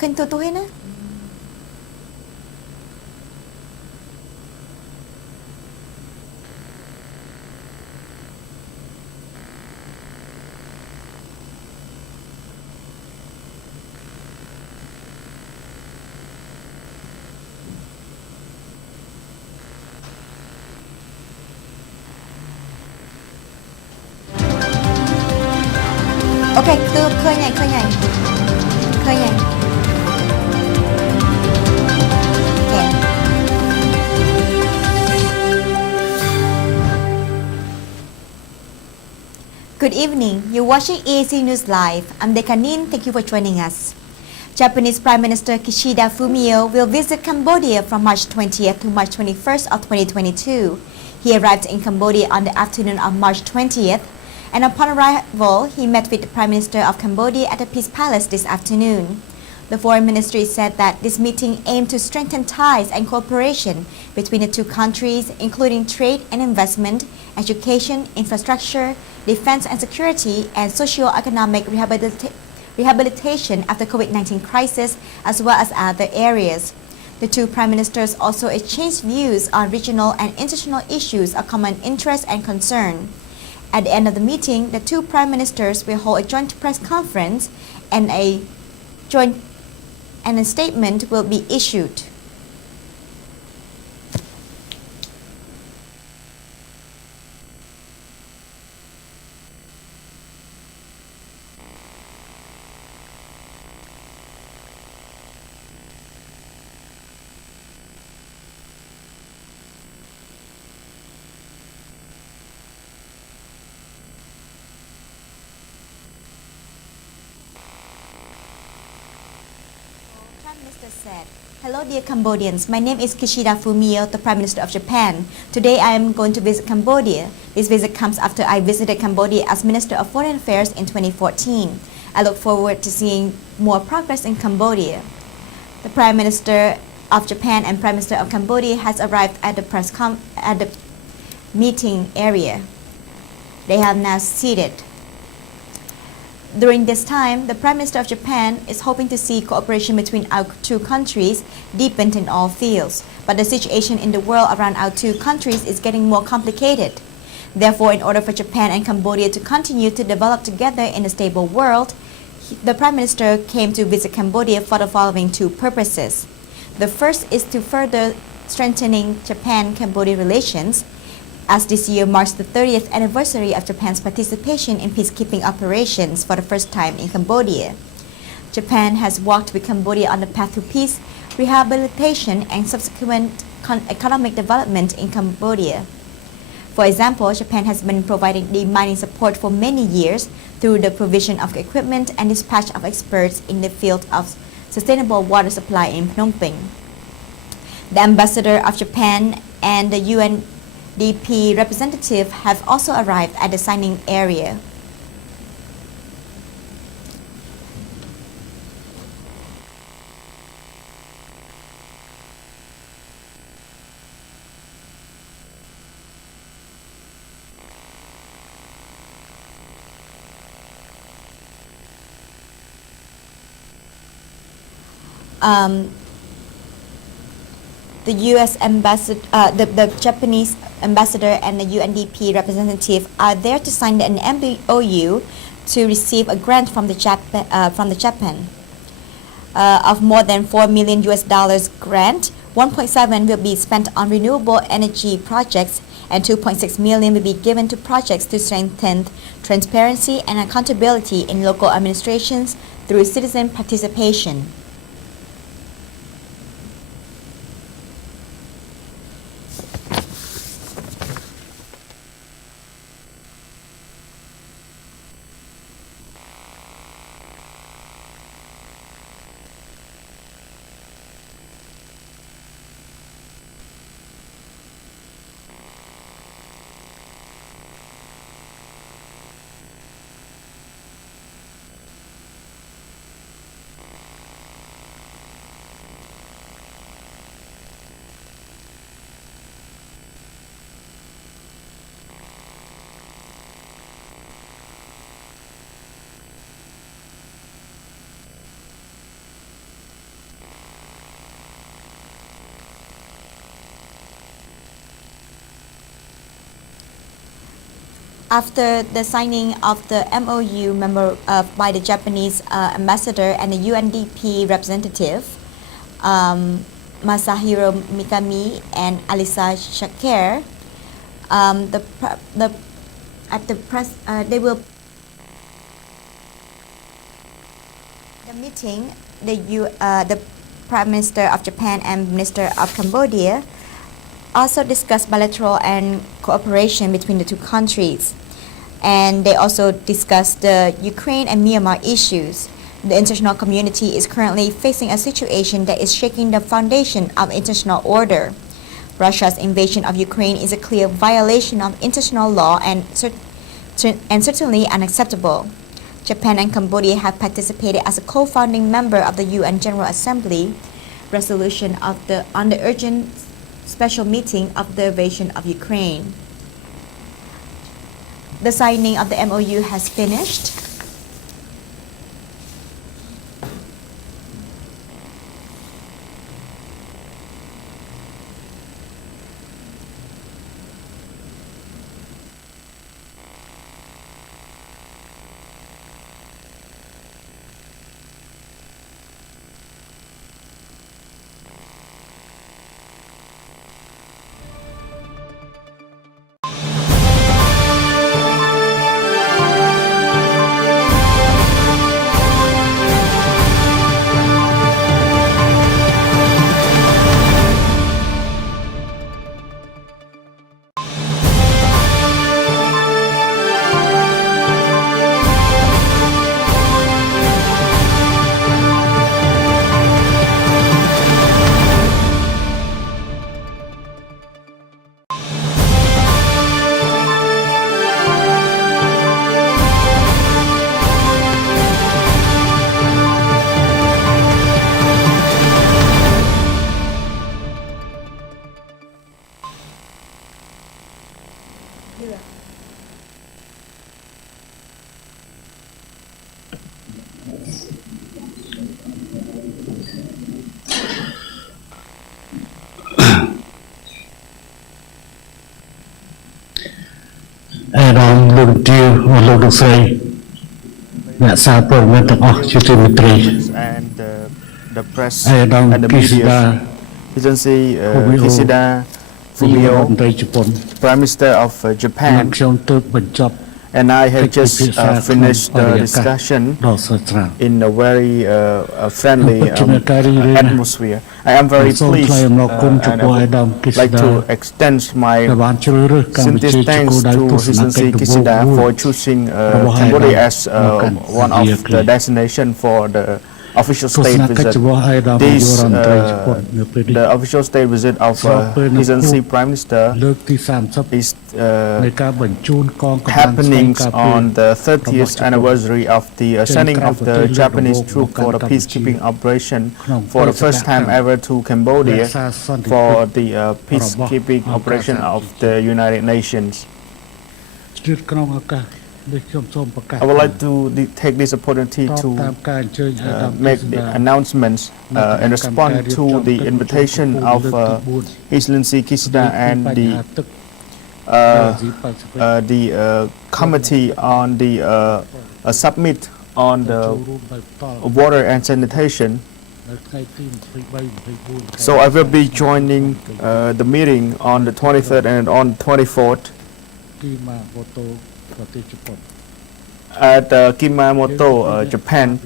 kênh tôi hết á. Ok, tôi khơi nhảy. Okay. Good evening. You're watching EAC News Live. I'm Dekanin. Thank you for joining us. Japanese Prime Minister Kishida Fumio will visit Cambodia from March 20th to March 21st of 2022. He arrived in Cambodia on the afternoon of March 20th, and upon arrival, he met with the Prime Minister of Cambodia at the Peace Palace this afternoon. The Foreign Ministry said that this meeting aimed to strengthen ties and cooperation between the two countries, including trade and investment, education, infrastructure, defense and security, and socio-economic rehabilitation after COVID-19 crisis, as well as other areas. The two prime ministers also exchanged views on regional and international issues of common interest and concern. At the end of the meeting, the two prime ministers will hold a joint press conference and a statement will be issued. Prime Minister said, "Hello dear Cambodians, my name is Kishida Fumio, the Prime Minister of Japan. Today I am going to visit Cambodia. This visit comes after I visited Cambodia as Minister of Foreign Affairs in 2014. I look forward to seeing more progress in Cambodia." The Prime Minister of Japan and Prime Minister of Cambodia has arrived at the meeting area. They have now seated. During this time, the Prime Minister of Japan is hoping to see cooperation between our two countries deepened in all fields, but the situation in the world around our two countries is getting more complicated. Therefore, in order for Japan and Cambodia to continue to develop together in a stable world, the Prime Minister came to visit Cambodia for the following two purposes. The first is to further strengthening Japan-Cambodia relations, as this year marks the 30th anniversary of Japan's participation in peacekeeping operations for the first time in Cambodia. Japan has walked with Cambodia on the path to peace, rehabilitation, and subsequent economic development in Cambodia. For example, Japan has been providing demining support for many years through the provision of equipment and dispatch of experts in the field of sustainable water supply in Phnom Penh. The ambassador of Japan and the UNDP representative have also arrived at the signing area. The U.S. ambassador, the Japanese ambassador and the UNDP representative are there to sign an MOU to receive a grant from the Japan of more than $4 million grant. 1.7 will be spent on renewable energy projects, and 2.6 million will be given to projects to strengthen transparency and accountability in local administrations through citizen participation. After the signing of the MOU by the Japanese ambassador and the UNDP representative, Masahiro Mikami and Alisa Shaker, they will the meeting. The Prime Minister of Japan and Minister of Cambodia also discussed bilateral and cooperation between the two countries, and they also discussed the Ukraine and Myanmar issues. The international community is currently facing a situation that is shaking the foundation of international order. Russia's invasion of Ukraine is a clear violation of international law and certainly unacceptable. Japan and Cambodia have participated as a co-founding member of the UN General Assembly resolution on the urgent special meeting of the invasion of Ukraine. The signing of the MOU has finished. And the press and the media, Excellency Kishida Fumio, Prime Minister of Japan, and I have just finished the discussion in a very friendly atmosphere. I am very pleased and I would like to extend my sincere thanks to Excellency Kishida for choosing Cambodia as one of the destination for the official state visit. This, the official state visit of Excellency Prime Minister is happening on the 30th anniversary of the sending of the Japanese troop for the peacekeeping operation for the first time ever to Cambodia for the peacekeeping operation of the United Nations. I would like to take this opportunity to make the announcements in response to the invitation of Excellency Kishida and the committee on the summit on the water and sanitation. So I will be joining the meeting on the 23rd and on 24th at Kumamoto, Japan.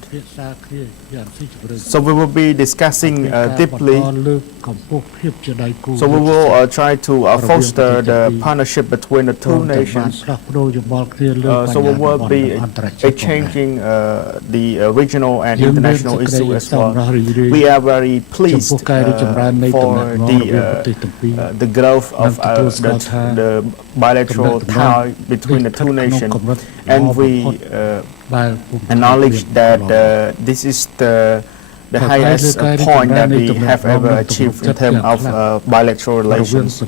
So we will be discussing deeply. So we will try to foster the partnership between the two nations. So we will be exchanging the regional and international issues as well. We are very pleased for the growth of the bilateral tie between the two nations, and we acknowledge that this is the highest point that we have ever achieved in terms of bilateral relations. So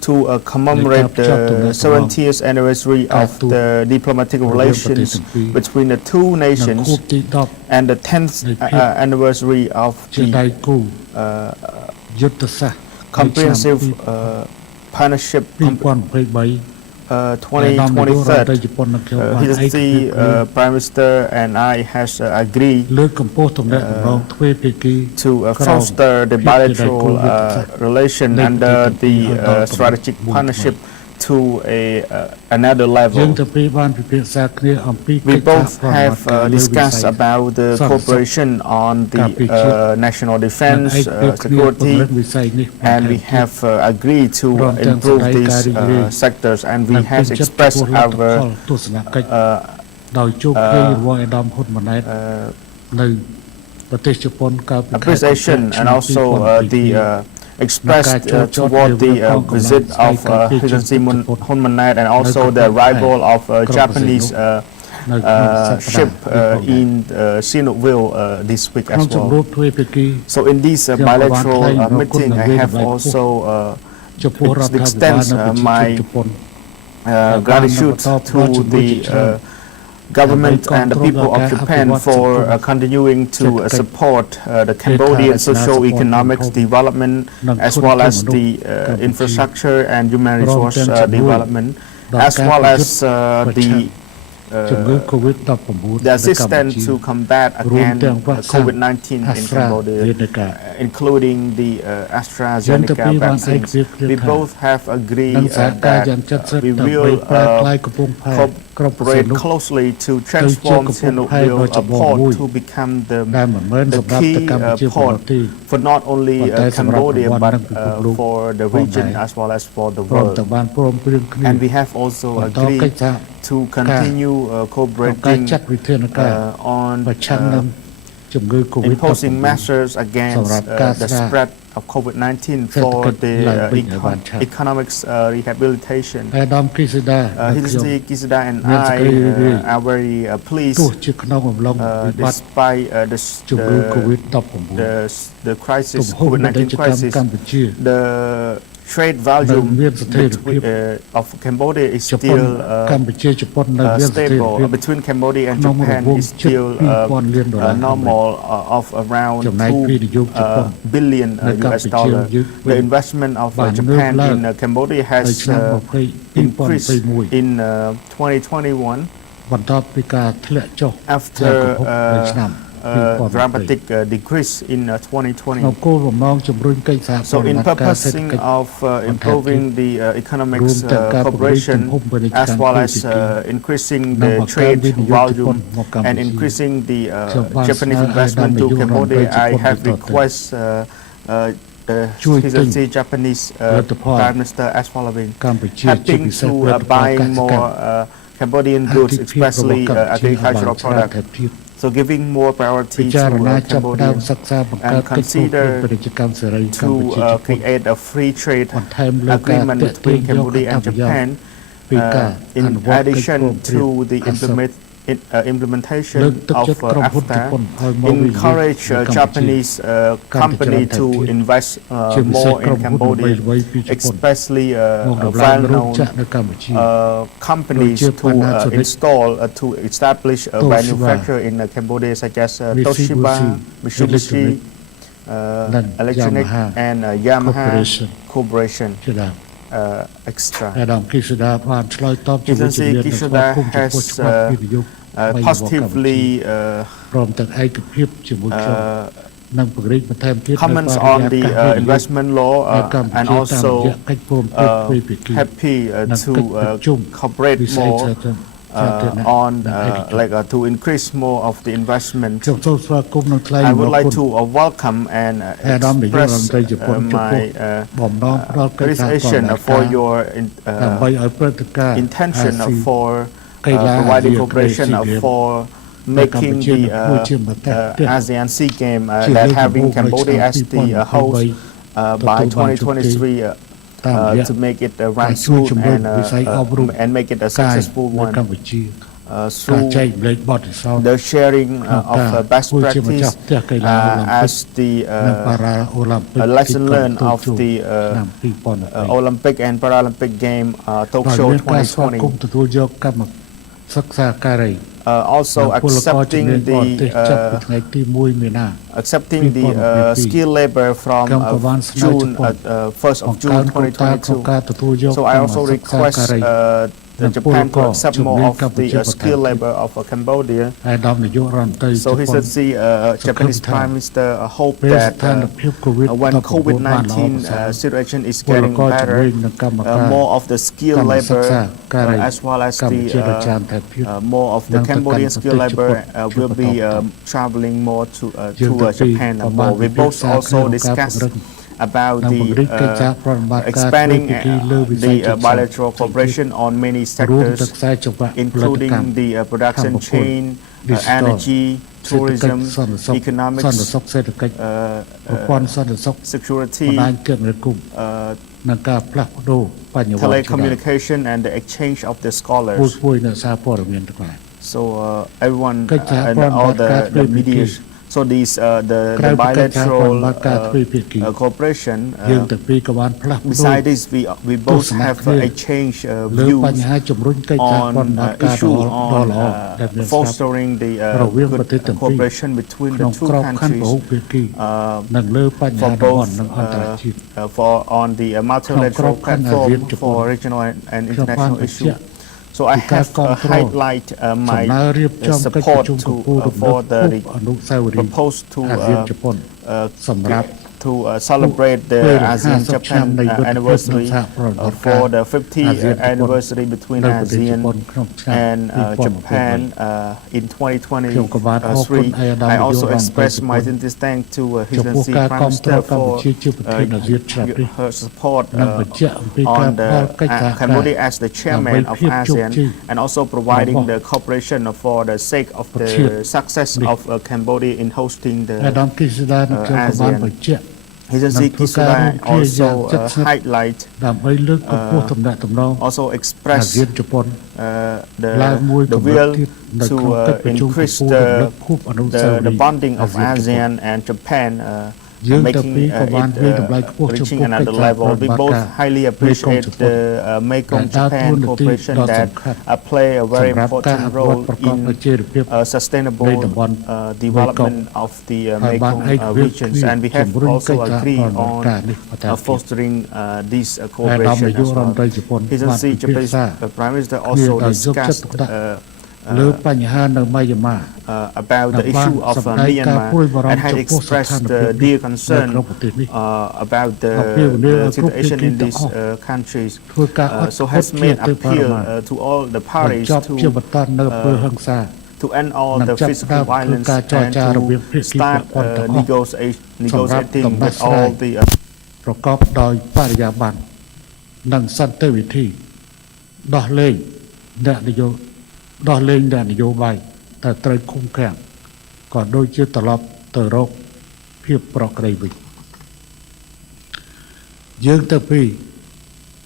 to commemorate the 70th anniversary of the diplomatic relations between the two nations and the 10th anniversary of the comprehensive partnership 2023 His Excellency Prime Minister and I has agreed to foster the bilateral relation under the strategic partnership to another level. We both have discussed about the cooperation on the national defense, security, and we have agreed to improve these sectors, and we have expressed our appreciation and also the expressed toward the visit of His Excellency Hun Manet and also the arrival of Japanese ship in Sinukville this week as well. So in this bilateral meeting, I have also extended my gratitude to the government and the people of Japan for continuing to support the Cambodian socio-economic development as well as the infrastructure and human resource development, as well as the assistance to combat against COVID-19 in Cambodia, including the AstraZeneca vaccines. We both have agreed that we will cooperate closely to transform Sinukville port to become the key port for not only Cambodia but for the region as well as for the world. And we have also agreed to continue cooperating on imposing measures against the spread of COVID-19 for the economic rehabilitation. His Excellency Kisida and I are very pleased despite the crisis, COVID-19 crisis, the trade volume of Cambodia is still stable. Between Cambodia and Japan is still normal of around $2 billion US dollar. The investment of Japan in Cambodia has increased in 2021 after dramatic decrease in 2020. So in purposing of improving the economic cooperation as well as increasing the trade volume and increasing the Japanese investment to Cambodia, I have requested His Excellency Japanese Prime Minister as following, helping to buy more Cambodian goods, especially agricultural products. So giving more priority to Cambodia and consider to create a free trade agreement between Cambodia and Japan in addition to the implementation of AFTA, encourage Japanese company to invest more in Cambodia, especially well-known companies to install, to establish a manufacturer in Cambodia such as Toshiba, Mitsubishi, Electronic and Yamaha Corporation. Extra. Excellency Kisida has positively comments on the investment law and also happy to cooperate more on to increase more of the investment. I would like to welcome and express my appreciation for your intention for providing cooperation for making the ASEAN SEA Games that having Cambodia as the host by 2023 to make it run smooth and make it a successful one. Through the sharing of best practice as the lesson learned of the Olympic and Paralympic game Tokyo 2020. also accepting the skilled labor from June 1st of June 2022. So I also request Japan to accept more of the skilled labor of Cambodia. So he said the Japanese Prime Minister hope that when COVID-19 situation is getting better, more of the skilled labor as well as the more of the Cambodian skilled labor will be traveling more to Japan more. We both also discussed about the expanding the bilateral cooperation on many sectors, including the production chain, energy, tourism, economics, security, telecommunication, and the exchange of the scholars. So everyone and all the media. So these the bilateral cooperation. Besides this, we both have exchanged views on issues on fostering the good cooperation between the two countries for both for on the multilateral platform for regional and international issues. So I have highlight my support for the proposed to celebrate the ASEAN-Japan anniversary for the 50th anniversary between ASEAN and Japan in 2023. I also express my sincere thanks to His Excellency Prime Minister for her support on the Cambodia as the chairman of ASEAN and also providing the cooperation for the sake of the success of Cambodia in hosting the ASEAN. His Excellency Kisuda also highlight, also express the will to increase the bonding of ASEAN and Japan, making it reaching another level. We both highly appreciate the Mekong-Japan cooperation that play a very important role in sustainable development of the Mekong regions, and we have also agreed on fostering this cooperation as well. His Excellency Japanese Prime Minister also discussed about the issue of Myanmar and had expressed dear concern about the situation in these countries. So has made appeal to all the parties to end all the physical violence and to start negotiating with all the ប្រកបដោយបរិយាបន្ននិងសន្តិវិធីដោះលែងអ្នកនយោបាយតែត្រូវឃុំឃាំងក៏ដូចជាត្រឡប់ទៅរកភាពប្រក្រតីវិញយើងទៅពី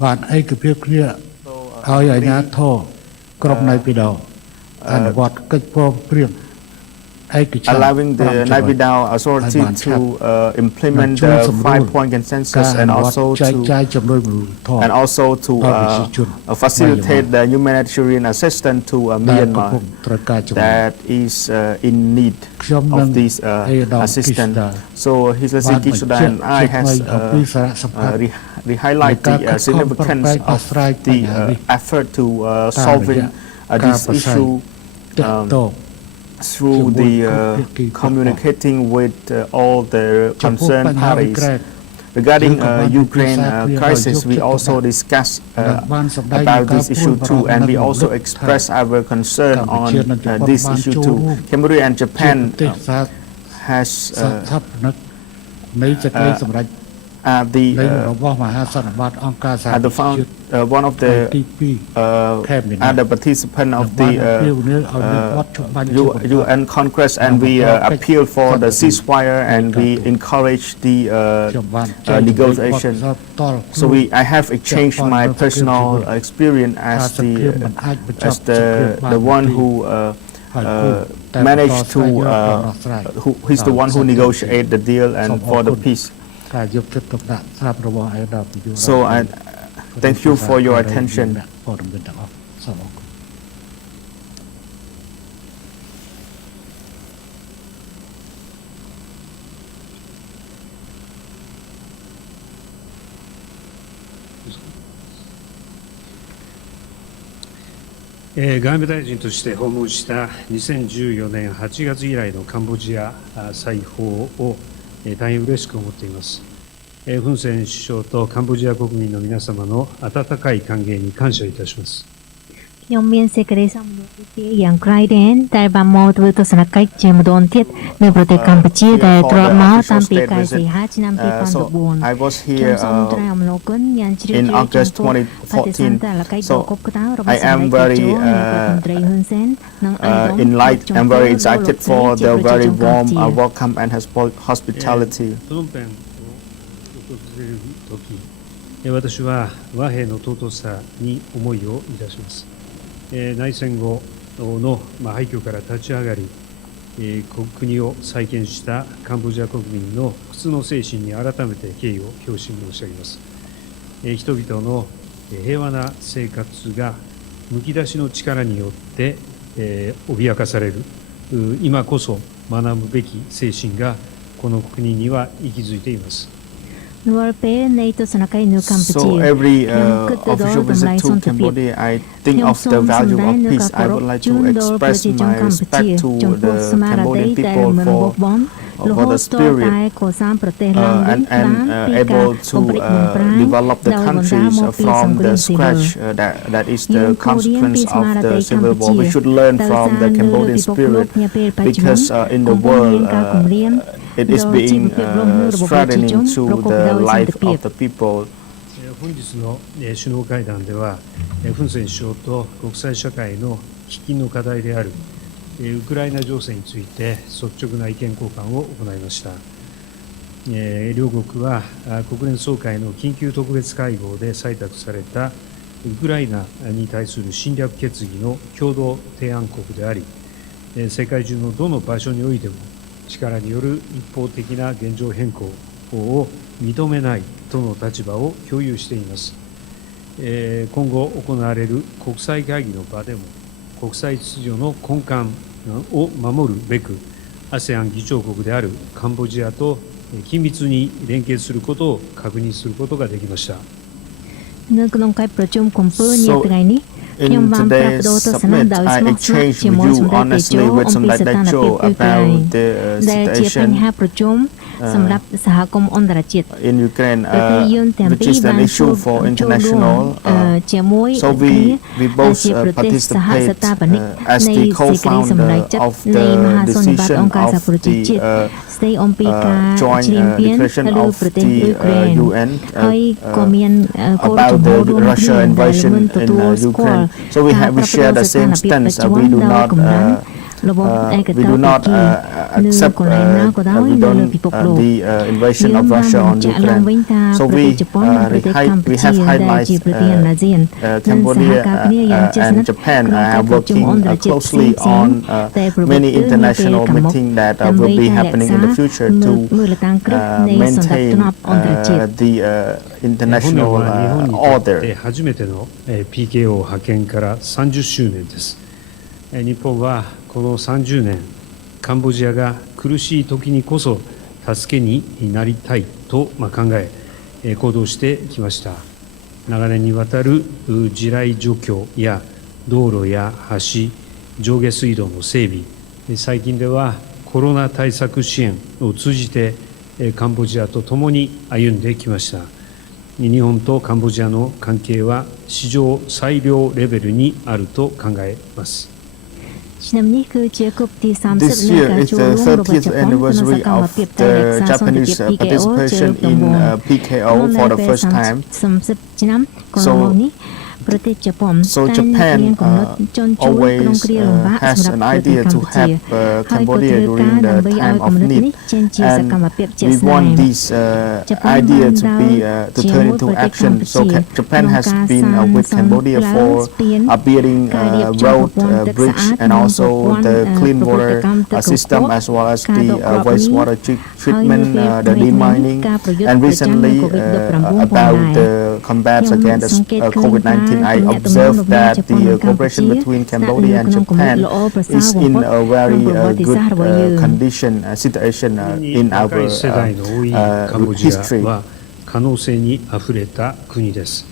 បានឯកភាពគ្នាឲ្យអាជ្ញាធរក្រុងណៃពីដោអនុវត្តកិច្ចព្រមព្រៀង allowing the Naypyidaw authority to implement the 5-point consensus and also to facilitate the humanitarian assistance to Myanmar that is in need of this assistance. So His Excellency Kisuda and I has highlight the significance of the effort to solving this issue through the communicating with all the concerned parties. Regarding Ukraine crisis, we also discussed about this issue too, and we also express our concern on this issue too. Cambodia and Japan has one of the other participant of the UN Congress, and we appeal for the ceasefire and we encourage the negotiation. So I have exchanged my personal experience as the one who managed to he's the one who negotiated the deal and for the peace. So I thank you for your attention. 外務大臣として訪問した2014年8月以来のカンボジア再訪を大変嬉しく思っています。フン・セン首相とカンボジア国民の皆様の温かい歓迎に感謝いたします。ខ្ញុំមានសេចក្តីសោមនស្សទីយ៉ាងក្រៃដែរដែលបានមកធ្វើទស្សនកិច្ចជាម្ដងទៀតនៅប្រទេសកម្ពុជាដែលទ្រាំមកតាមពីខែសីហាឆ្នាំ2014 I was here in August 2014. So I am very enlightened and very excited for the very warm welcome and hospitality. 私は和平の尊さに思いをいたします。内戦後の廃墟から立ち上がり、国を再建したカンボジア国民の不屈の精神に改めて敬意を表し申し上げます。人々の平和な生活がむき出しの力によって脅かされる今こそ学ぶべき精神がこの国には息づいています。So every official visit to Cambodia, I think of the value of peace. I would like to express my respect to the Cambodian people for the spirit and able to develop the countries from the scratch. That is the consequence of the civil war. We should learn from the Cambodian spirit because in the world it is being threatening to the life of the people. 本日の首脳会談では、フン・セン首相と国際社会の喫緊の課題であるウクライナ情勢について率直な意見交換を行いました。両国は国連総会の緊急特別会合で採択されたウクライナに対する侵略決議の共同提案国であり、世界中のどの場所においても力による一方的な現状変更を認めないとの立場を共有しています。今後行われる国際会議の場でも国際秩序の根幹を守るべく ASEAN 議長国であるカンボジアと緊密に連携することを確認することができました。 នៅក្នុងកិច្ចប្រជុំកំពូលនាថ្ងៃនេះ In today's summit, I exchanged views honestly with Samdech Daecho about the situation in Ukraine, which is an issue for international. So we both participate as the co-founder of the decision of the joint declaration of the UN about the Russia invasion in Ukraine. So we share the same stance. We do not accept the invasion of Russia on Ukraine. So we have highlighted Cambodia and Japan are working closely on many international meetings that will be happening in the future to maintain the international order. 初めての PKO 派遣から30周年です。日本はこの30年、カンボジアが苦しい時にこそ助けになりたいと考え、行動してきました。長年にわたる地雷除去や道路や橋、上下水道の整備、最近ではコロナ対策支援を通じてカンボジアと共に歩んできました。日本とカンボジアの関係は史上最良レベルにあると考えます。 This year is the 30th anniversary of the Japanese participation in PKO for the first time. So Japan always has an idea to help Cambodia during the time of need, and we want this idea to turn into action. So Japan has been with Cambodia for building road, bridge, and also the clean water system, as well as the wastewater treatment, the demining, and recently about the combat against COVID-19. I observed that the cooperation between Cambodia and Japan is in a very good condition, situation in our history. 可能性にあふれた国です。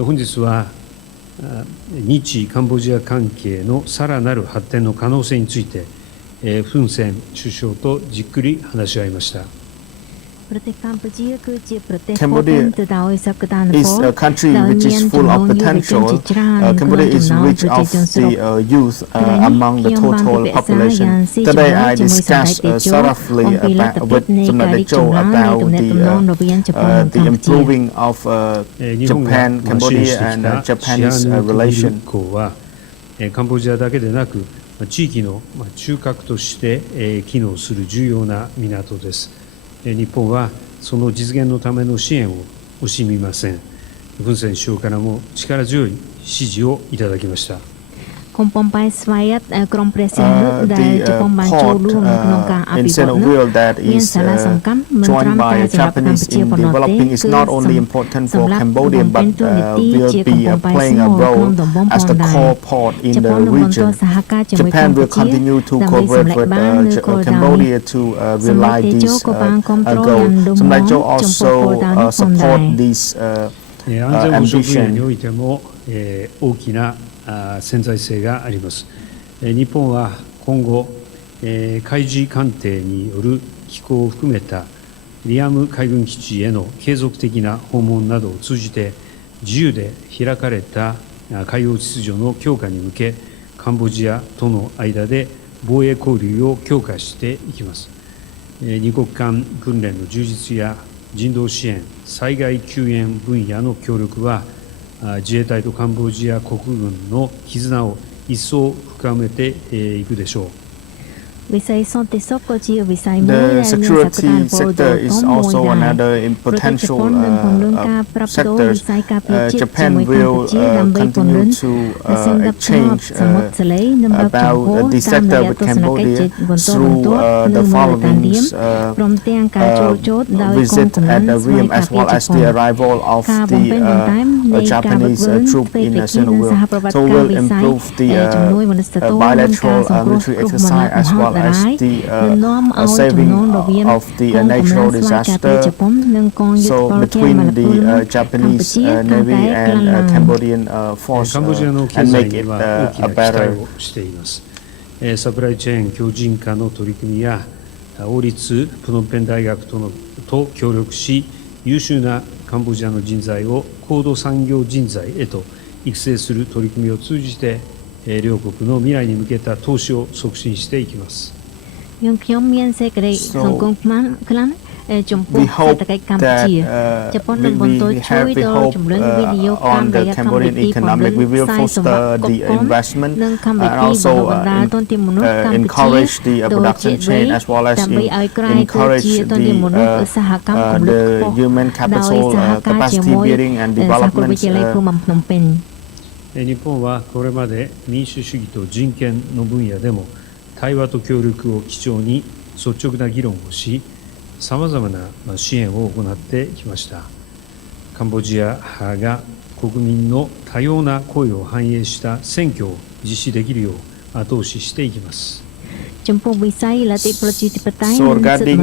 本日は日カンボジア関係のさらなる発展の可能性について、フン・セン首相とじっくり話し合いました。Cambodia is a country which is full of potential. Cambodia is rich of the youth among the total population. Today I discussed thoroughly with President Joe about the improving of Japan, Cambodia and Japanese relation. カンボジアだけでなく地域の中核として機能する重要な港です。日本はその実現のための支援を惜しみません。フン・セン首相からも力強い支持をいただきました。Công pom pai swayat ក្រុមព្រះសង្ឃនោះដែលជប៉ុនបានចូលរួមក្នុងការអភិវឌ្ឍនោះមានសារៈសំខាន់មិនត្រឹមតែសម្រាប់កម្ពុជាប៉ុណ្ណោះទេគឺសម្រាប់បំពេញតួនាទីជាកំពង់ផែស្នូលក្នុងតំបន់ផងដែរជប៉ុននឹងបន្តសហការជាមួយកម្ពុជាដើម្បីសម្រេចបាននូវគោលដៅសម្រាប់តេជោក៏បានគ្រប់គ្រងយ៉ាងរឹងមាំចំពោះគោលដៅនេះផងដែរ安全保障分野においても大きな潜在性があります。日本は今後海事艦艇による寄港を含めたリアム海軍基地への継続的な訪問などを通じて自由で開かれた海洋秩序の強化に向けカンボジアとの間で防衛交流を強化していきます。二国間訓練の充実や人道支援、災害救援分野の協力は自衛隊とカンボジア国軍の絆を一層深めていくでしょう。វិស័យសន្តិសុខក៏ជាវិស័យមួយដែលមានសក្តានុពលដ៏ធំមួយដែរប្រទេសជប៉ុននឹងពង្រឹងការផ្លាស់ប្តូរវិស័យការពារជាតិជាមួយកម្ពុជាដើម្បីពង្រឹងសន្តិភាពសមុទ្រសេរីនិងបើកចំហតាមរយៈទស្សនកិច្ចជាបន្តបន្ទាប់នៅមូលដ្ឋានរៀមព្រមទាំងការចូលចោទដោយកងកម្លាំងស្វ័យការពារជប៉ុនការបំពេញបន្ថែមនៃការវឹកវើផ្ទៃភាគីនិងសហប្រតិបត្តិការវិស័យជំនួយមនុស្សធម៌និងការសង្គ្រោះគ្រោះមហន្តរាយas the saving of the natural disaster. So between the Japanese Navy and Cambodian force and make it a better. サプライチェーン強靭化の取り組みや王立プノンペン大学と協力し優秀なカンボジアの人材を高度産業人材へと育成する取り組みを通じて両国の未来に向けた投資を促進していきます。ខ្ញុំមានសេចក្តីសង្ឃឹមខ្លាំងចំពោះសេដ្ឋកិច្ចកម្ពុជាជប៉ុននឹងបន្តជួយដល់ជំរុញវិនិយោគតាមរយៈកម្មវិធីពង្រឹងខ្សែសង្វាក់គ្រប់គ្រងនិងកម្មវិធីបណ្ដុះបណ្ដាលទុនធានមនុស្សកម្ពុជាដូចជាដើម្បីឲ្យក្រែគឺជាទុនធានមនុស្សឧស្សាហកម្មកម្រិតខ្ពស់ដោយសហការជាមួយសាកលវិទ្យាល័យភូមិភ្នំពេញ日本はこれまで民主主義と人権の分野でも対話と協力を基調に率直な議論をし、さまざまな支援を行ってきました。カンボジアが国民の多様な声を反映した選挙を実施できるよう後押ししていきます。ចំពោះវិស័យលទ្ធិប្រជាធិបតេយ្យ So regarding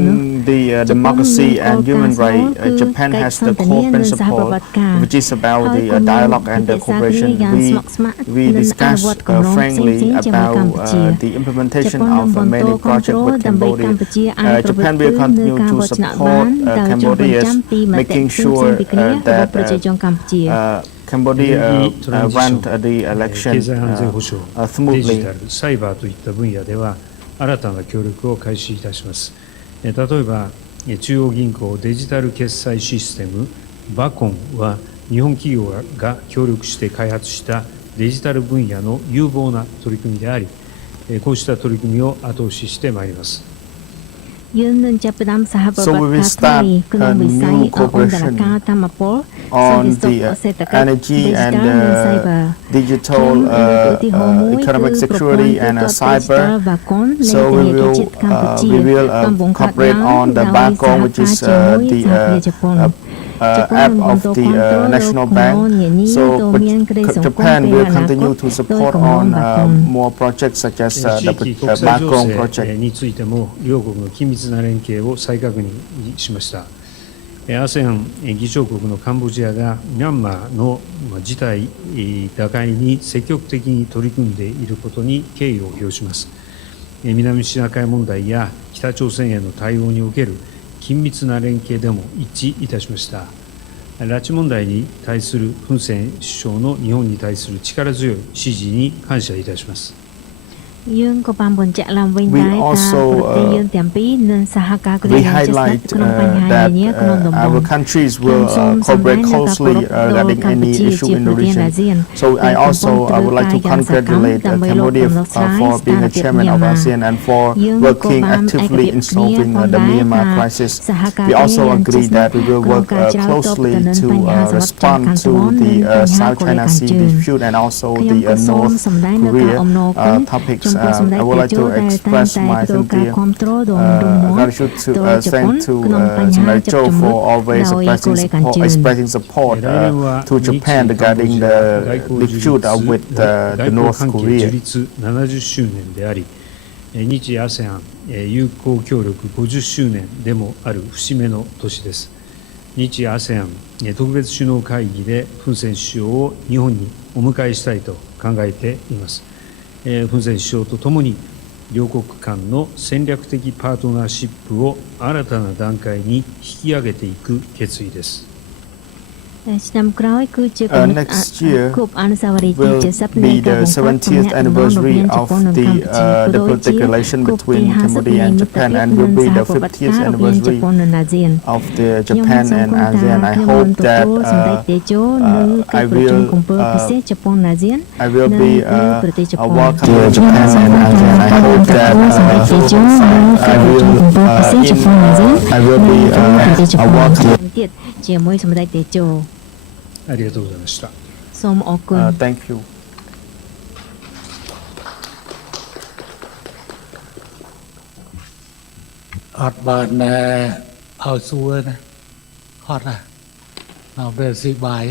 the democracy and human rights, Japan has the core principle, which is about the dialogue and the cooperation. We discussed frankly about the implementation of many projects with Cambodia. Japan will continue to support Cambodia, making sure that Cambodia run the election smoothly. サイバーといった分野では新たな協力を開始いたします。例えば中央銀行デジタル決済システムバコンは日本企業が協力して開発したデジタル分野の有望な取り組みであり、こうした取り組みを後押ししてまいります。យើងនឹងចាប់ផ្ដើមសហប្រតិបត្តិការថ្មីក្នុងវិស័យអង្គការធម្មពលសន្តិសុខសេដ្ឋកិច្ច energy and digital economic security and cyber. So we will cooperate on the Bakong, which is the app of the National Bank. So Japan will continue to support on more projects such as the Bakong project. についても両国の緊密な連携を再確認しました。ASEAN 議長国のカンボジアがミャンマーの事態打開に積極的に取り組んでいることに敬意を表します。南シナ海問題や北朝鮮への対応における緊密な連携でも一致いたしました。拉致問題に対するフン・セン首相の日本に対する力強い支持に感謝いたします。យើងក៏បានបញ្ជាក់ឡើងវិញដែរថាប្រទេសយើងទាំងពីរនឹងសហការគ្នាយ៉ាងជិតស្និទ្ធក្នុងបញ្ហានានាក្នុងតំបន់ our countries will cooperate closely regarding any issue in the region. So I would like to congratulate Cambodia for being a chairman of ASEAN and for working actively in solving the Myanmar crisis. We also agree that we will work closely to respond to the South China Sea dispute and also the North Korea topics. I would like to express my sincere gratitude to Senator Cho for always expressing support to Japan regarding the dispute with the North Korea. 70周年であり、日 ASEAN 友好協力50周年でもある節目の年です。日 ASEAN 特別首脳会議でフン・セン首相を日本にお迎えしたいと考えています。フン・セン首相とともに両国間の戦略的パートナーシップを新たな段階に引き上げていく決意です。ឆ្នាំក្រោយគឺជាគំនិត Next year គប់អនុស្សាវរីយ៍ទី will 70 នៃ be ការ the បង្កើតទំនាក់ 70th ទំនងរវា anniversary ងជ of ប៉ុននិងកម្ពុជា the ក៏ដូចជា diplomatic relation គប់ទី between 50 Cambodia and Japan and will be the 50th រវាងជ anniversary ប៉ុននិងអាស៊ាន of the Japan and ASEAN. I hope that I will welcome to Japan and ASEAN. I hope that I will be welcome. ទៀតជាមួយសម្ដេចតេជោ ありがとうございました。សូមអរគុណ Thank you. អត់បានឲ្យសួរណាហត់ណាដល់ពេលស៊ីបាយ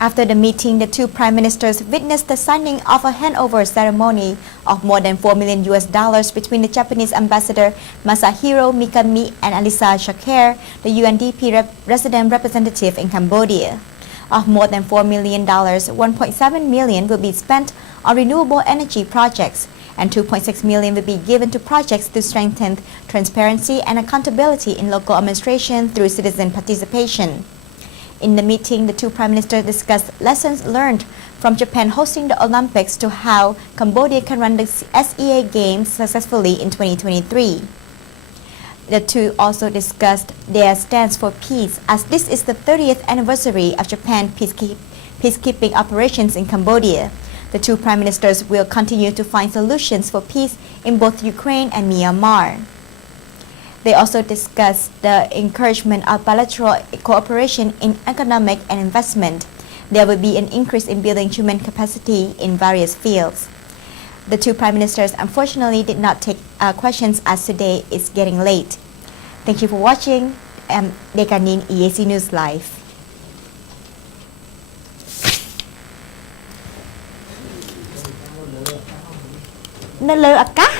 After the meeting, the two prime ministers witnessed the signing of a handover ceremony of more than $4 million between the Japanese ambassador Masahiro Mikami and Alisa Shaker, the UNDP resident representative in Cambodia. Of more than $4 million, $1.7 million will be spent on renewable energy projects, and $2.6 million will be given to projects to strengthen transparency and accountability in local administration through citizen participation. In the meeting, the two prime ministers discussed lessons learned from Japan hosting the Olympics to how Cambodia can run the SEA Games successfully in 2023. The two also discussed their stance for peace, as this is the 30th anniversary of Japan peacekeeping operations in Cambodia. The two prime ministers will continue to find solutions for peace in both Ukraine and Myanmar. They also discussed the encouragement of bilateral cooperation in economic and investment. there will be an increase in building human capacity in various fields. The two prime ministers unfortunately did not take questions as today is getting late. Thank you for watching Dekanin EAC News Live. Nó lơ ạc cá